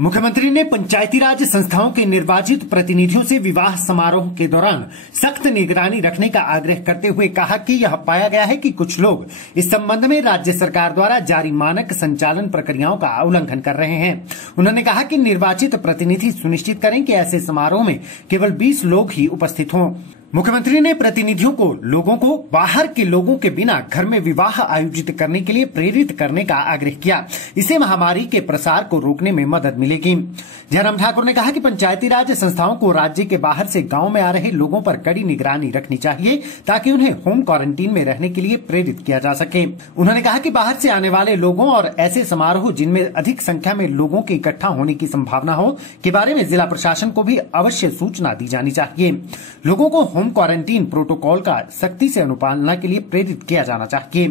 मुख्यमंत्री ने पंचायती राज संस्थाओं के निर्वाचित प्रतिनिधियों से विवाह समारोह के दौरान सख्त निगरानी रखने का आग्रह करते हुए कहा कि यह पाया गया है कि कुछ लोग इस संबंध में राज्य सरकार द्वारा जारी मानक संचालन प्रक्रियाओं का उल्लंघन कर रहे हैं। उन्होंने कहा कि निर्वाचित प्रतिनिधि सुनिश्चित करें कि ऐसे समारोह में केवल 20 लोग ही उपस्थित हों। मुख्यमंत्री ने प्रतिनिधियों को लोगों को बाहर के लोगों के बिना घर में विवाह आयोजित करने के लिए प्रेरित करने का आग्रह किया। इससे महामारी के प्रसार को रोकने में मदद मिलेगी। जयराम ठाकुर ने कहा कि पंचायती राज संस्थाओं को राज्य के बाहर से गांव में आ रहे लोगों पर कड़ी निगरानी रखनी चाहिए ताकि उन्हें होम क्वारंटीन में रहने के लिए प्रेरित किया जा सके। उन्होंने कहा कि बाहर से आने वाले लोगों और ऐसे समारोह जिनमें अधिक संख्या में लोगों के इकट्ठा होने की संभावना हो के बारे में जिला प्रशासन को भी अवश्य सूचना दी जानी चाहिए। लोगों को होम क्वारंटीन प्रोटोकॉल का सख्ती से अनुपालना के लिए प्रेरित किया जाना चाहिए।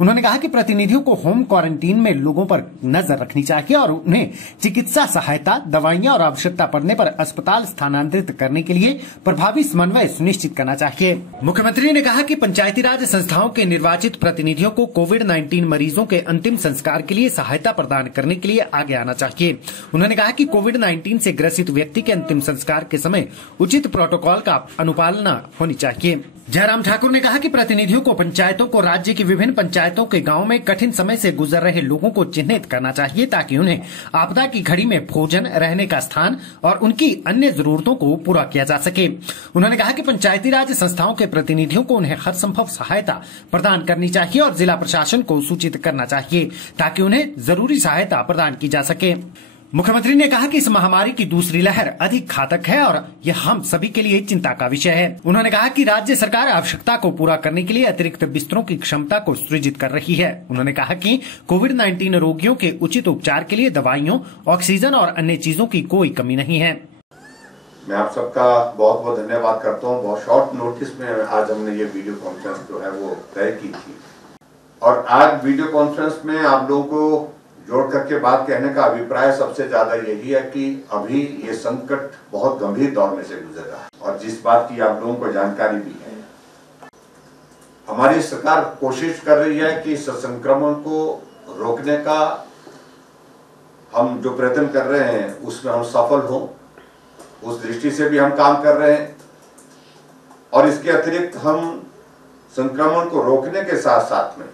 उन्होंने कहा कि प्रतिनिधियों को होम क्वारंटीन में लोगों पर नजर रखनी चाहिए और उन्हें चिकित्सा सहायता, दवाइयां और आवश्यकता पड़ने पर अस्पताल स्थानांतरित करने के लिए प्रभावी समन्वय सुनिश्चित करना चाहिए। मुख्यमंत्री ने कहा कि पंचायती राज संस्थाओं के निर्वाचित प्रतिनिधियों को कोविड-19 मरीजों के अंतिम संस्कार के लिए सहायता प्रदान करने के लिए आगे आना चाहिए। उन्होंने कहा कि कोविड-19 से ग्रसित व्यक्ति के अंतिम संस्कार के समय उचित प्रोटोकॉल का अनुपालना होनी चाहिए। जयराम ठाकुर ने कहा कि प्रतिनिधियों को पंचायतों को राज्य की विभिन्न पंचायतों के गांव में कठिन समय से गुजर रहे लोगों को चिन्हित करना चाहिए ताकि उन्हें आपदा की घड़ी में भोजन, रहने का स्थान और उनकी अन्य जरूरतों को पूरा किया जा सके। उन्होंने कहा कि पंचायती राज संस्थाओं के प्रतिनिधियों को उन्हें हर संभव सहायता प्रदान करनी चाहिए और जिला प्रशासन को सूचित करना चाहिए ताकि उन्हें जरूरी सहायता प्रदान की जा सके। मुख्यमंत्री ने कहा कि इस महामारी की दूसरी लहर अधिक घातक है और यह हम सभी के लिए चिंता का विषय है। उन्होंने कहा कि राज्य सरकार आवश्यकता को पूरा करने के लिए अतिरिक्त बिस्तरों की क्षमता को सृजित कर रही है। उन्होंने कहा कि कोविड-19 रोगियों के उचित उपचार के लिए दवाइयों, ऑक्सीजन और अन्य चीजों की कोई कमी नहीं है। मैं आप सबका बहुत बहुत धन्यवाद करता हूँ। बहुत शॉर्ट नोटिस में आज हमने ये वीडियो कॉन्फ्रेंस जो है वो तय की थी और आज वीडियो कॉन्फ्रेंस में आप लोगों को जोड़ करके बात कहने का अभिप्राय सबसे ज्यादा यही है कि अभी ये संकट बहुत गंभीर दौर में से गुजर रहा है और जिस बात की आप लोगों को जानकारी भी है, हमारी सरकार कोशिश कर रही है कि इस संक्रमण को रोकने का हम जो प्रयत्न कर रहे हैं उसमें हम सफल हों, उस दृष्टि से भी हम काम कर रहे हैं। और इसके अतिरिक्त हम संक्रमण को रोकने के साथ साथ में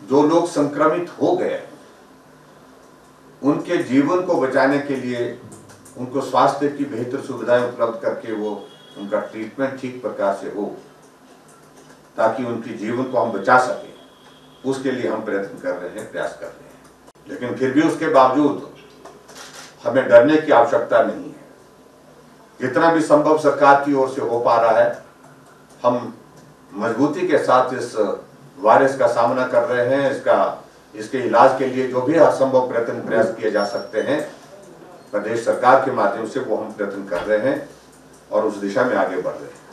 जो लोग संक्रमित हो गए उनके जीवन को बचाने के लिए उनको स्वास्थ्य की बेहतर सुविधाएं उपलब्ध करके वो उनका ट्रीटमेंट ठीक प्रकार से हो ताकि उनके जीवन को हम बचा सके, उसके लिए हम प्रयत्न कर रहे हैं, प्रयास कर रहे हैं। लेकिन फिर भी उसके बावजूद हमें डरने की आवश्यकता नहीं है। जितना भी संभव सरकार की ओर से हो पा रहा है, हम मजबूती के साथ इस वायरस का सामना कर रहे हैं। इसके इलाज के लिए जो भी असंभव प्रयास किए जा सकते हैं प्रदेश सरकार के माध्यम से वो हम प्रयत्न कर रहे हैं और उस दिशा में आगे बढ़ रहे हैं।